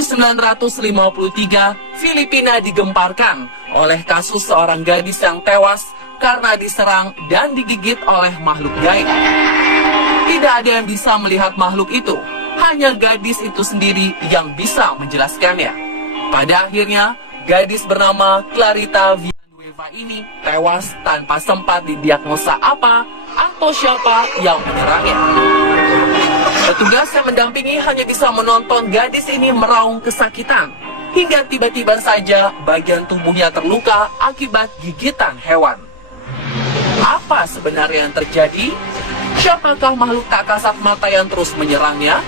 1953, Filipina digemparkan oleh kasus seorang gadis yang tewas karena diserang dan digigit oleh makhluk gaib. Tidak ada yang bisa melihat makhluk itu, hanya gadis itu sendiri yang bisa menjelaskannya. Pada akhirnya, gadis bernama Clarita Villanueva ini tewas tanpa sempat didiagnosa apa atau siapa yang menyerangnya. Petugas yang mendampingi hanya bisa menonton gadis ini meraung kesakitan, hingga tiba-tiba saja bagian tubuhnya terluka akibat gigitan hewan. Apa sebenarnya yang terjadi? Siapakah makhluk tak kasat mata yang terus menyerangnya?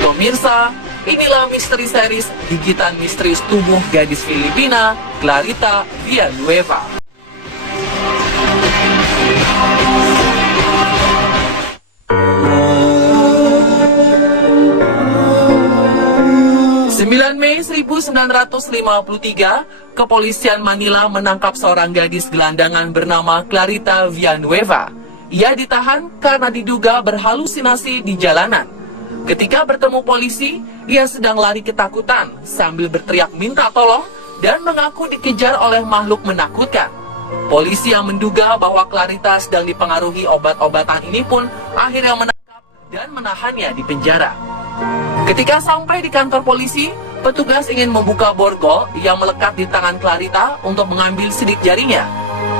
Pemirsa, inilah misteri series Gigitan Misterius Tubuh Gadis Filipina, Clarita Villanueva. Mei 1953, kepolisian Manila menangkap seorang gadis gelandangan bernama Clarita Villanueva. Ia ditahan karena diduga berhalusinasi di jalanan. Ketika bertemu polisi, ia sedang lari ketakutan sambil berteriak minta tolong dan mengaku dikejar oleh makhluk menakutkan. Polisi yang menduga bahwa Clarita sedang dipengaruhi obat-obatan ini pun akhirnya menangkap dan menahannya di penjara. Ketika sampai di kantor polisi, petugas ingin membuka borgol yang melekat di tangan Clarita untuk mengambil sidik jarinya.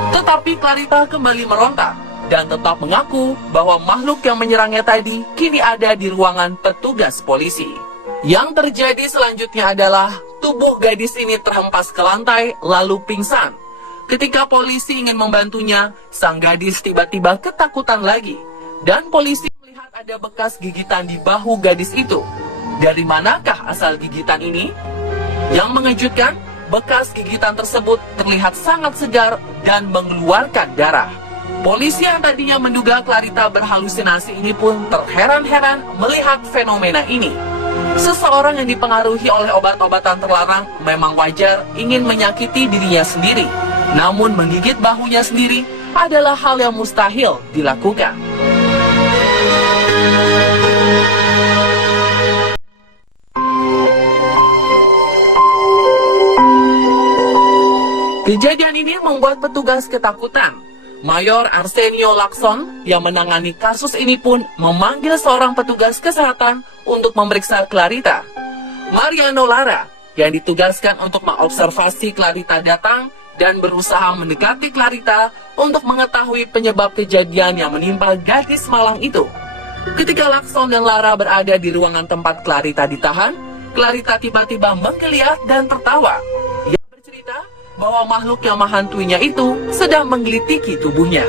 Tetapi Clarita kembali meronta dan tetap mengaku bahwa makhluk yang menyerangnya tadi kini ada di ruangan petugas polisi. Yang terjadi selanjutnya adalah tubuh gadis ini terhempas ke lantai lalu pingsan. Ketika polisi ingin membantunya, sang gadis tiba-tiba ketakutan lagi dan polisi melihat ada bekas gigitan di bahu gadis itu. Dari manakah asal gigitan ini? Yang mengejutkan, bekas gigitan tersebut terlihat sangat segar dan mengeluarkan darah. Polisi yang tadinya menduga Clarita berhalusinasi ini pun terheran-heran melihat fenomena ini. Seseorang yang dipengaruhi oleh obat-obatan terlarang memang wajar ingin menyakiti dirinya sendiri. Namun menggigit bahunya sendiri adalah hal yang mustahil dilakukan. Kejadian ini membuat petugas ketakutan. Mayor Arsenio Lacson yang menangani kasus ini pun memanggil seorang petugas kesehatan untuk memeriksa Clarita. Mariano Lara yang ditugaskan untuk mengobservasi Clarita datang dan berusaha mendekati Clarita untuk mengetahui penyebab kejadian yang menimpa gadis malang itu. Ketika Lacson dan Lara berada di ruangan tempat Clarita ditahan, Clarita tiba-tiba menggeliat dan tertawa. Bahwa makhluk yang menghantuinya itu sedang menggelitiki tubuhnya.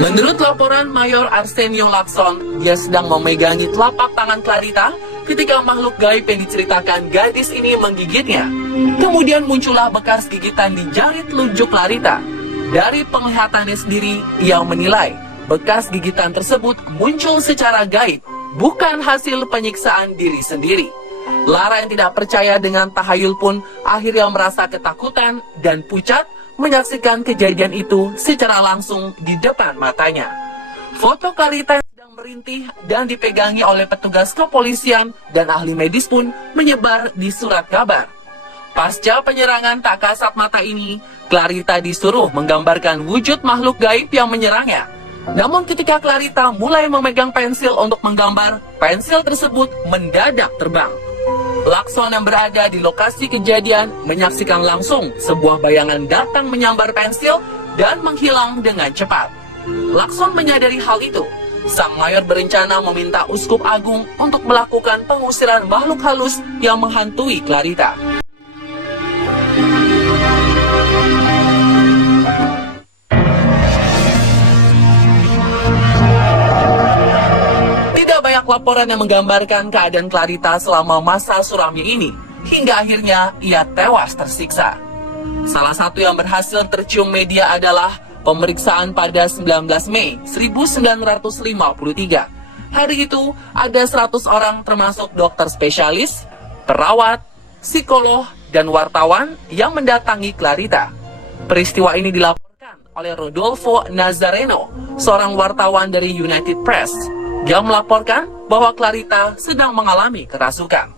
Menurut laporan Mayor Arsenio Lacson, dia sedang memegangi telapak tangan Clarita ketika makhluk gaib yang diceritakan gadis ini menggigitnya. Kemudian muncullah bekas gigitan di jari telunjuk Clarita. Dari penglihatannya sendiri, ia menilai bekas gigitan tersebut muncul secara gaib, bukan hasil penyiksaan diri sendiri. Lara yang tidak percaya dengan tahayul pun akhirnya merasa ketakutan dan pucat menyaksikan kejadian itu secara langsung di depan matanya. Foto Clarita yang sedang merintih dan dipegangi oleh petugas kepolisian dan ahli medis pun menyebar di surat kabar. Pasca penyerangan tak kasat mata ini, Clarita disuruh menggambarkan wujud makhluk gaib yang menyerangnya. Namun ketika Clarita mulai memegang pensil untuk menggambar, pensil tersebut mendadak terbang. Lacson yang berada di lokasi kejadian menyaksikan langsung sebuah bayangan datang menyambar pensil dan menghilang dengan cepat. Lacson menyadari hal itu. Sang mayor berencana meminta uskup agung untuk melakukan pengusiran makhluk halus yang menghantui Clarita. Banyak laporan yang menggambarkan keadaan Clarita selama masa suramnya ini, hingga akhirnya ia tewas tersiksa. Salah satu yang berhasil tercium media adalah pemeriksaan pada 19 Mei 1953. Hari itu ada 100 orang termasuk dokter spesialis, perawat, psikolog, dan wartawan yang mendatangi Clarita. Peristiwa ini dilaporkan oleh Rodolfo Nazareno, seorang wartawan dari United Press. Dia melaporkan bahwa Clarita sedang mengalami kerasukan.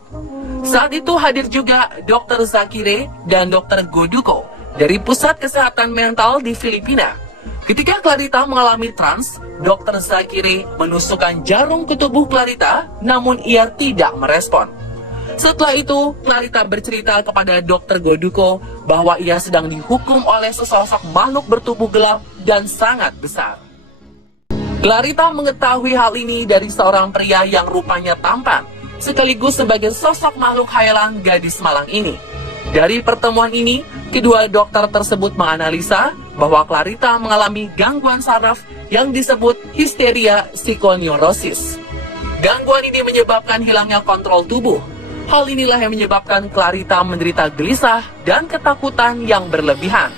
Saat itu hadir juga Dr. Zakire dan Dr. Goduko dari Pusat Kesehatan Mental di Filipina. Ketika Clarita mengalami trans, Dr. Zakire menusukkan jarum ke tubuh Clarita, namun ia tidak merespon. Setelah itu, Clarita bercerita kepada Dr. Goduko bahwa ia sedang dihukum oleh sesosok makhluk bertubuh gelap dan sangat besar. Clarita mengetahui hal ini dari seorang pria yang rupanya tampan, sekaligus sebagai sosok makhluk khayalan gadis malang ini. Dari pertemuan ini, kedua dokter tersebut menganalisa bahwa Clarita mengalami gangguan saraf yang disebut histeria psikoneurosis. Gangguan ini menyebabkan hilangnya kontrol tubuh. Hal inilah yang menyebabkan Clarita menderita gelisah dan ketakutan yang berlebihan.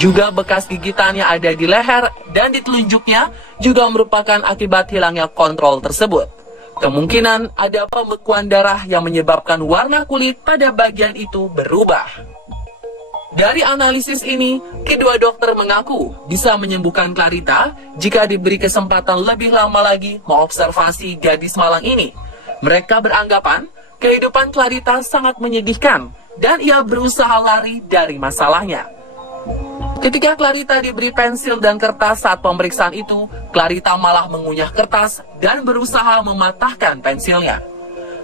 Juga bekas gigitan yang ada di leher dan di telunjuknya juga merupakan akibat hilangnya kontrol tersebut. Kemungkinan ada pembekuan darah yang menyebabkan warna kulit pada bagian itu berubah. Dari analisis ini, kedua dokter mengaku bisa menyembuhkan Clarita jika diberi kesempatan lebih lama lagi mengobservasi gadis malang ini. Mereka beranggapan kehidupan Clarita sangat menyedihkan dan ia berusaha lari dari masalahnya. Ketika Clarita diberi pensil dan kertas saat pemeriksaan itu, Clarita malah mengunyah kertas dan berusaha mematahkan pensilnya.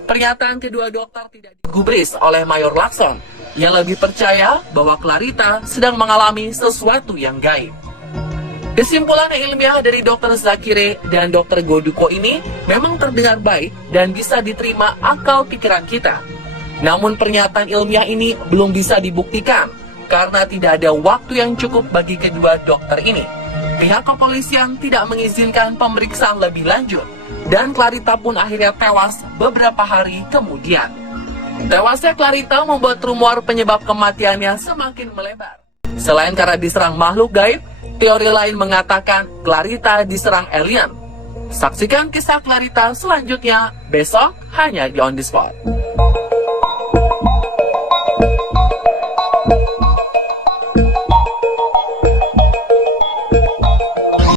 Pernyataan kedua dokter tidak digubris oleh Mayor Lacson, yang lebih percaya bahwa Clarita sedang mengalami sesuatu yang gaib. Kesimpulan ilmiah dari Dr. Zakire dan Dr. Goduko ini memang terdengar baik dan bisa diterima akal pikiran kita. Namun pernyataan ilmiah ini belum bisa dibuktikan karena tidak ada waktu yang cukup bagi kedua dokter ini. Pihak kepolisian tidak mengizinkan pemeriksaan lebih lanjut dan Clarita pun akhirnya tewas beberapa hari kemudian. Tewasnya Clarita membuat rumor penyebab kematiannya semakin melebar. Selain karena diserang makhluk gaib, teori lain mengatakan Clarita diserang alien. Saksikan kisah Clarita selanjutnya besok hanya di On The Spot.